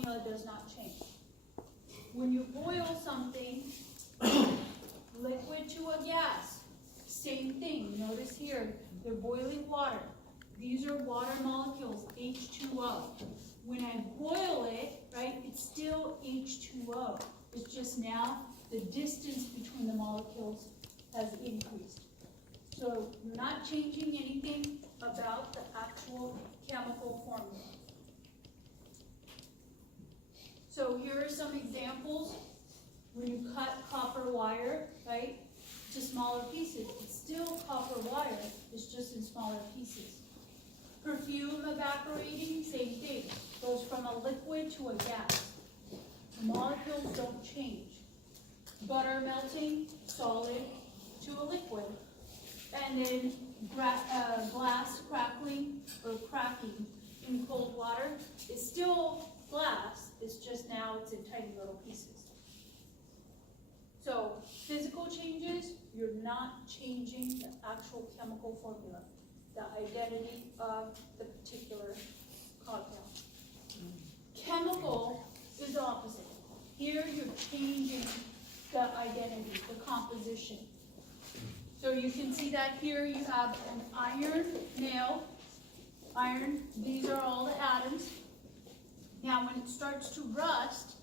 formula does not change. When you boil something, liquid to a gas, same thing. Notice here, they're boiling water. These are water molecules, H2O. When I boil it, right, it's still H2O. It's just now the distance between the molecules has increased. So you're not changing anything about the actual chemical formula. So here are some examples. When you cut copper wire, right, to smaller pieces, it's still copper wire, it's just in smaller pieces. Perfume evaporating, same thing. Goes from a liquid to a gas. The molecules don't change. Butter melting, solid to a liquid. And then glass crackling or cracking in cold water is still glass, it's just now it's in tiny little pieces. So physical changes, you're not changing the actual chemical formula, the identity of the particular compound. Chemical is the opposite. Here you're changing the identity, the composition. So you can see that here you have an iron nail, iron, these are all the atoms. Now when it starts to rust,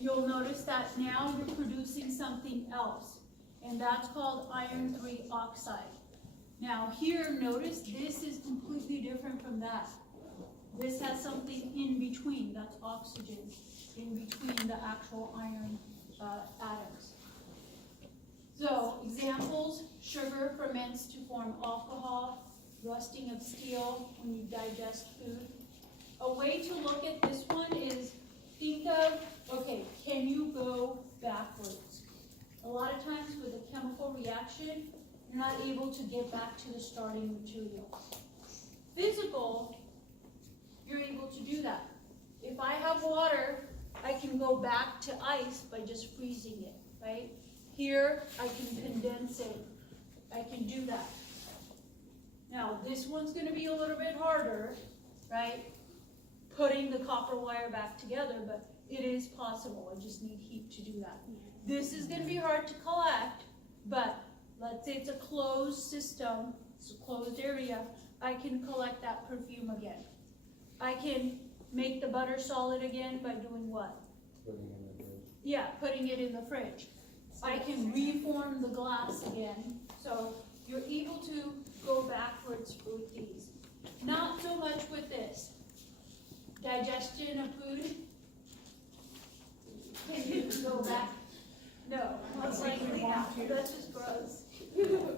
you'll notice that now you're producing something else, and that's called iron 3 oxide. Now here, notice this is completely different from that. This has something in between, that's oxygen, in between the actual iron atoms. So examples, sugar ferments to form alcohol, rusting of steel when you digest food. A way to look at this one is think of, okay, can you go backwards? A lot of times with a chemical reaction, you're not able to get back to the starting material. Physical, you're able to do that. If I have water, I can go back to ice by just freezing it, right? Here, I can condense it. I can do that. Now, this one's going to be a little bit harder, right? Putting the copper wire back together, but it is possible. I just need heat to do that. This is going to be hard to collect, but let's say it's a closed system, it's a closed area, I can collect that perfume again. I can make the butter solid again by doing what? Putting it in the fridge. Yeah, putting it in the fridge. I can reform the glass again, so you're able to go backwards with these. Not so much with this. Digestion of food. Can you go back? No, most likely not. That's just gross.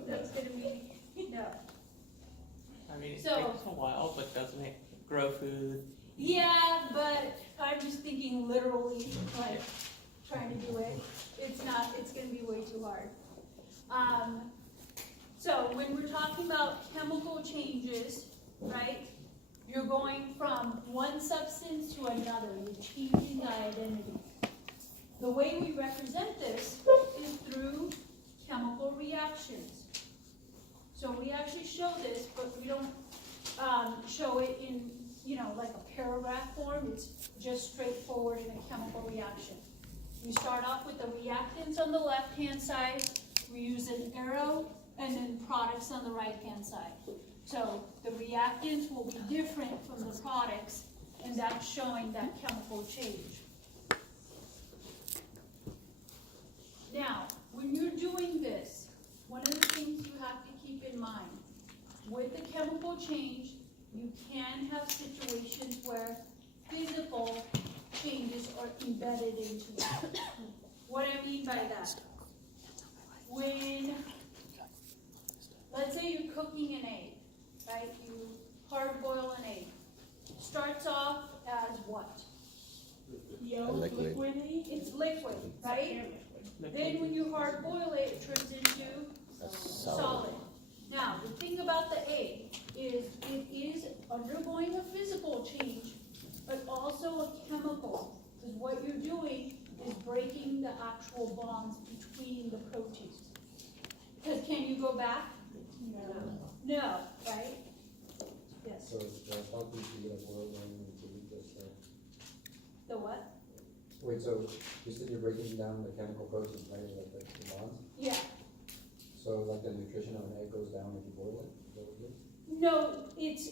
That's gonna be, no. I mean, it So- takes a while, but doesn't it grow food? Yeah, but I'm just thinking literally, like, trying to do it. It's not, it's gonna be way too hard. So when we're talking about chemical changes, right, you're going from one substance to another. You're changing the identity. The way we represent this is through chemical reactions. So we actually show this, but we don't show it in, like a paragraph form. It's just straightforward in a chemical reaction. We start off with the reactants on the left-hand side. We use an arrow, and then products on the right-hand side. So the reactants will be different from the products, and that's showing that chemical change. Now, when you're doing this, one of the things you have to keep in mind, with the chemical change, you can have situations where physical changes are embedded into it. What I mean by that? When, let's say you're cooking an egg, right? You hard boil an egg. Starts off as what? Liquid. It's liquid, right? Then when you hard boil it, it turns into solid. Now, the thing about the egg is it is undergoing a physical change, but also a chemical. Because what you're doing is breaking the actual bonds between the proteins. Because can you go back? No, right? Yes. So how did you get a boil and to just Wait, so you said you're breaking down the chemical proteins, right, like the bonds? Yeah. So like the nutrition of an egg goes down if you boil it? Is that what it is? No,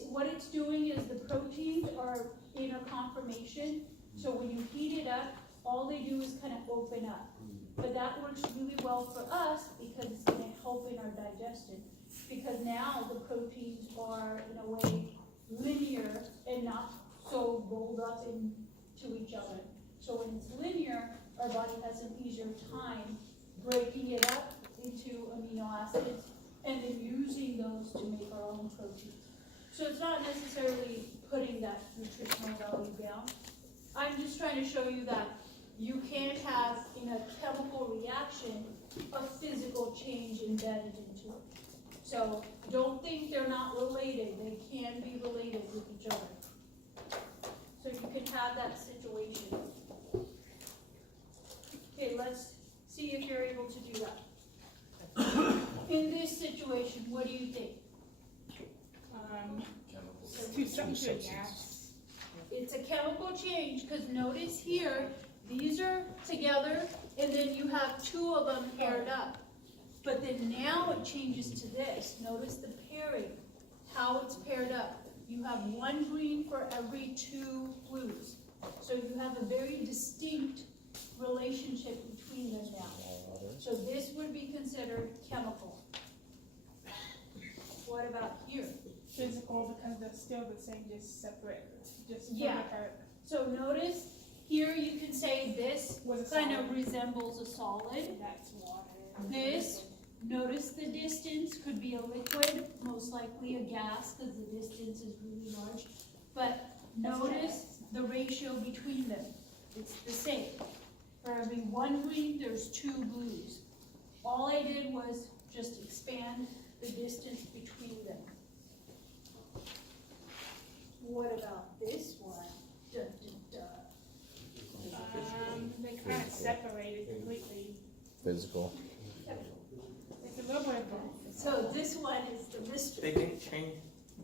what it's doing is the proteins are in a conformation, so when you heat it up, all they do is kind of open up. But that works really well for us because it's gonna help in our digestion. Because now the proteins are in a way linear and not so rolled up into each other. So when it's linear, our body has an easier time breaking it up into amino acids and then using those to make our own proteins. So it's not necessarily putting that nutritional value down. I'm just trying to show you that you can have, in a chemical reaction, a physical change embedded into it. So don't think they're not related. They can be related with each other. So you can have that situation. Okay, let's see if you're able to do that. In this situation, what do you think? To something to a gas. It's a chemical change, because notice here, these are together, and then you have two of them paired up. But then now it changes to this. Notice the pairing, how it's paired up. You have one green for every two blues. So you have a very distinct relationship between them now. So this would be considered chemical. What about here? Physical, because they're still the same, just separate. Just Yeah. So notice here you can say this Was a kind of solid. resembles a solid. That's water. This, notice the distance could be a liquid, most likely a gas because the distance is really large. But notice the ratio between them. It's the same. For every one green, there's two blues. All I did was just expand the distance between them. What about this one? Dun, dun, dun. They kind of separated completely. Physical. It's a little bit of both. So this one is the They mystery. didn't change,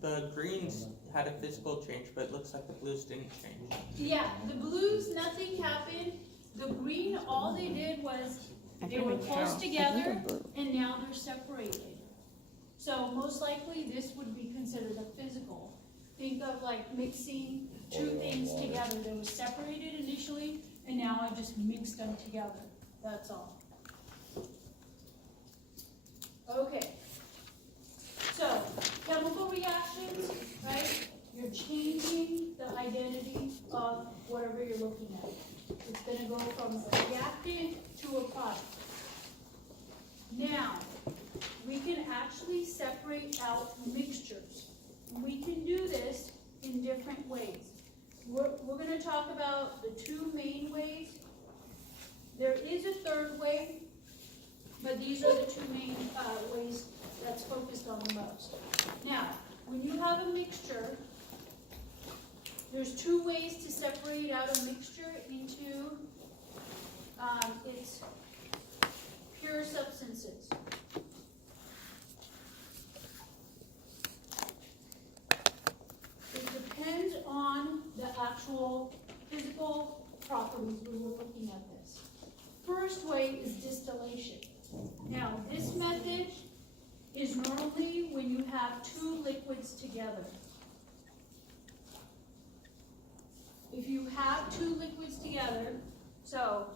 the greens had a physical change, but it looks like the blues didn't change. Yeah, the blues, nothing happened. The green, all they did was they were close together and now they're separated. So most likely this would be considered a physical. Think of like mixing two things together. They were separated initially and now I just mixed them together. That's all. Okay. So chemical reactions, right? You're changing the identity of whatever you're looking at. It's gonna go from a reactant to a product. Now, we can actually separate out mixtures. We can do this in different ways. We're gonna talk about the two main ways. There is a third way, but these are the two main ways that's focused on the most. Now, when you have a mixture, there's two ways to separate out a mixture into its pure substances. It depends on the actual physical properties when we're looking at this. First way is distillation. Now, this method is normally when you have two liquids together. If you have two liquids together, so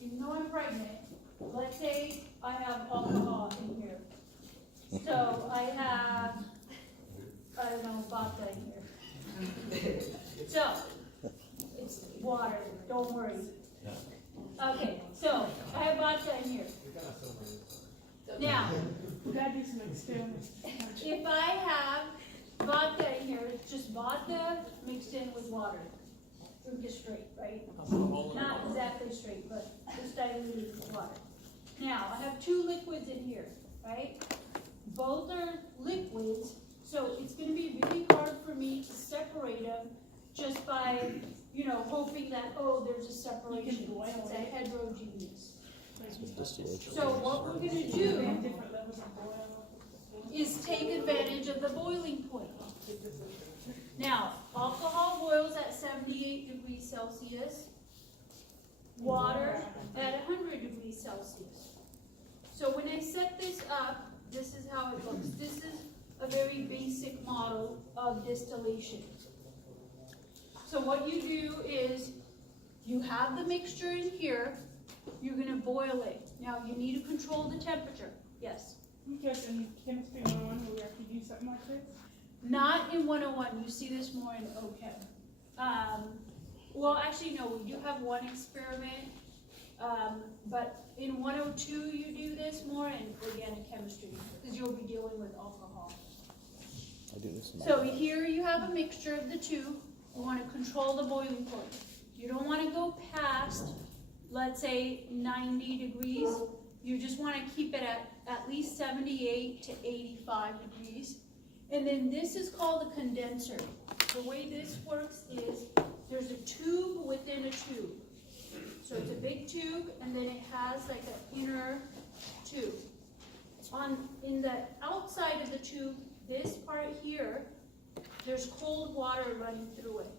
even though I'm pregnant, let's say I have alcohol in here. So I have, I don't know, vodka in here. So it's water, don't worry. Okay, so I have vodka in here. Now, We gotta do some experiments. if I have vodka in here, it's just vodka mixed in with water. Drink it straight, right? Not exactly straight, but just diluted with water. Now, I have two liquids in here, right? Both are liquids, so it's gonna be really hard for me to separate them just by, hoping that, oh, there's a separation. You can boil It's a it. heterogeneous. Distillation. So what we're gonna They do have different levels of boil. is take advantage of the boiling point. Now, alcohol boils at 78 degrees Celsius. water at 100 degrees Celsius. So when I set this up, this is how it looks. This is a very basic model of distillation. So what you do is, you have the mixture in here, you're gonna boil it. Now you need to control the temperature, yes. Because in chemistry 101, we actually do something like this. Not in 101, you see this more in OChem. Well, actually, no, we do have one experiment, but in 102 you do this more in organic chemistry, because you'll be dealing with alcohol. I do this in my So here you have a mixture of the two. You want to control the boiling point. You don't want to go past, let's say, 90 degrees. You just want to keep it at least 78 to 85 degrees. And then this is called a condenser. The way this works is, there's a tube within a tube. So it's a big tube, and then it has like an inner tube. In the outside of the tube, this part here, there's cold water running through it.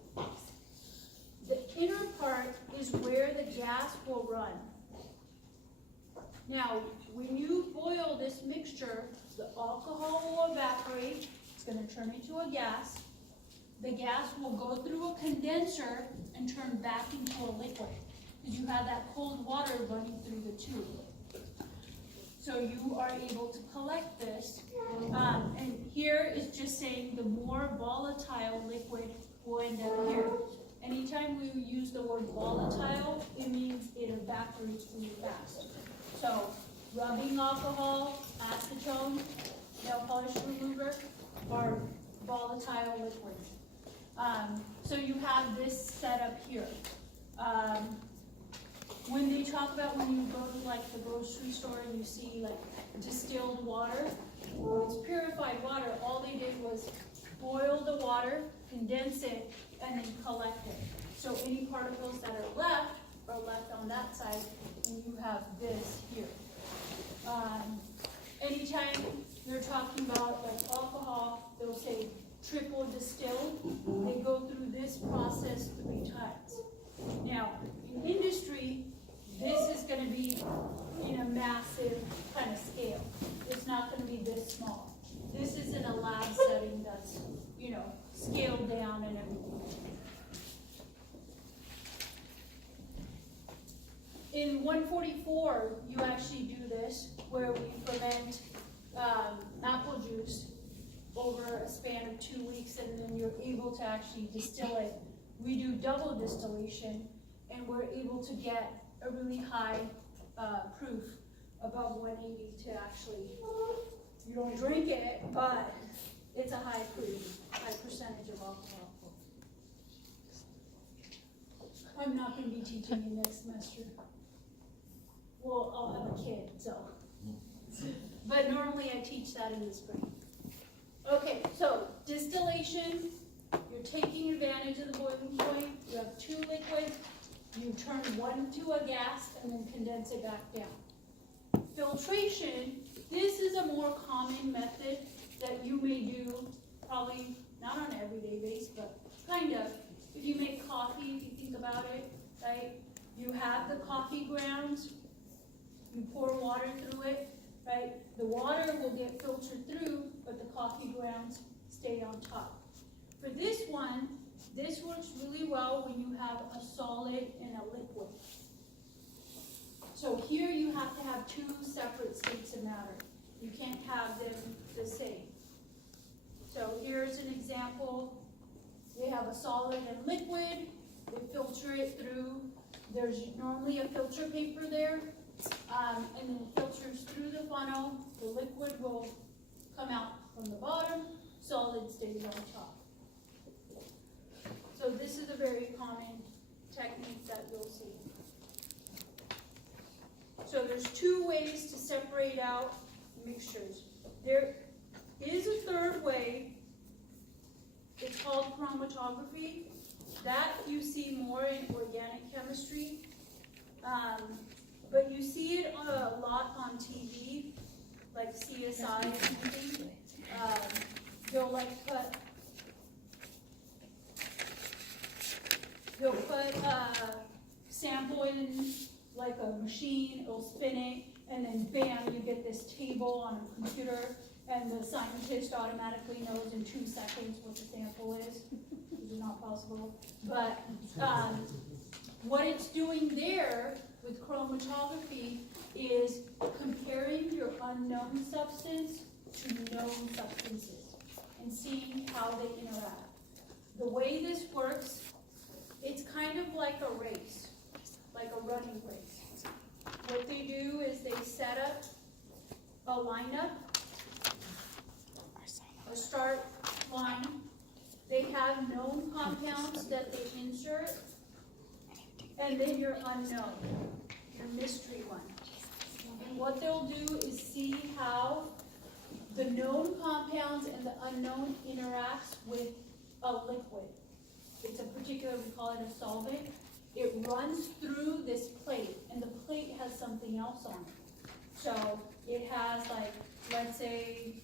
The inner part is where the gas will run. Now, when you boil this mixture, the alcohol will evaporate. It's going to turn into a gas. The gas will go through a condenser and turn back into a liquid, because you have that cold water running through the tube. So you are able to collect this. And here is just saying the more volatile liquid will end up here. Anytime we use the word volatile, it means it evaporates really fast. So rubbing alcohol, acetone, nail polish remover are volatile liquids. So you have this set up here. When they talk about when you go to like the grocery store and you see like distilled water, it's purified water. All they did was boil the water, condense it, and then collect it. So any particles that are left on that side, and you have this here. Anytime you're talking about like alcohol, they'll say triple distilled. They go through this process 3 times. Now, in industry, this is going to be in a massive kind of scale. It's not going to be this small. This is in a lab setting that's, scaled down and everything. In 144, you actually do this, where we ferment apple juice over a span of 2 weeks, and then you're able to actually distill it. We do double distillation, and we're able to get a really high proof, above 180 to actually, you don't drink it, but it's a high proof, high percentage of alcohol. I'm not going to be teaching you next semester. Well, I'll have a kid, so. But normally I teach that in the spring. Okay, so distillation, you're taking advantage of the boiling point. You have 2 liquids. You turn one to a gas and then condense it back down. Filtration, this is a more common method that you may do, probably not on an everyday basis, but kind of. If you make coffee, if you think about it, right? You have the coffee grounds, you pour water through it, right? The water will get filtered through, but the coffee grounds stay on top. For this one, this works really well when you have a solid and a liquid. So here you have to have 2 separate states of matter. You can't have them the same. So here's an example. We have a solid and liquid. We filter it through. There's normally a filter paper there. And then it filters through the funnel. The liquid will come out from the bottom. Solid stays on top. So this is a very common technique that you'll see. So there's 2 ways to separate out mixtures. There is a 3rd way. It's called chromatography. That you see more in organic chemistry. But you see it a lot on TV, like CSI or something. They'll put sample in like a machine, it'll spin it, and then bam, you get this table on a computer, and the scientist automatically knows in 2 seconds what the sample is. This is not possible, but, what it's doing there with chromatography is comparing your unknown substance to known substances and seeing how they interact. The way this works, it's kind of like a race, like a running race. What they do is they set up a lineup, a start line. They have known compounds that they insert, and then your unknown, your mystery one. And what they'll do is see how the known compounds and the unknown interacts with a liquid. It's a particular, we call it a solvent. It runs through this plate, and the plate has something else on it. So it has like, let's say,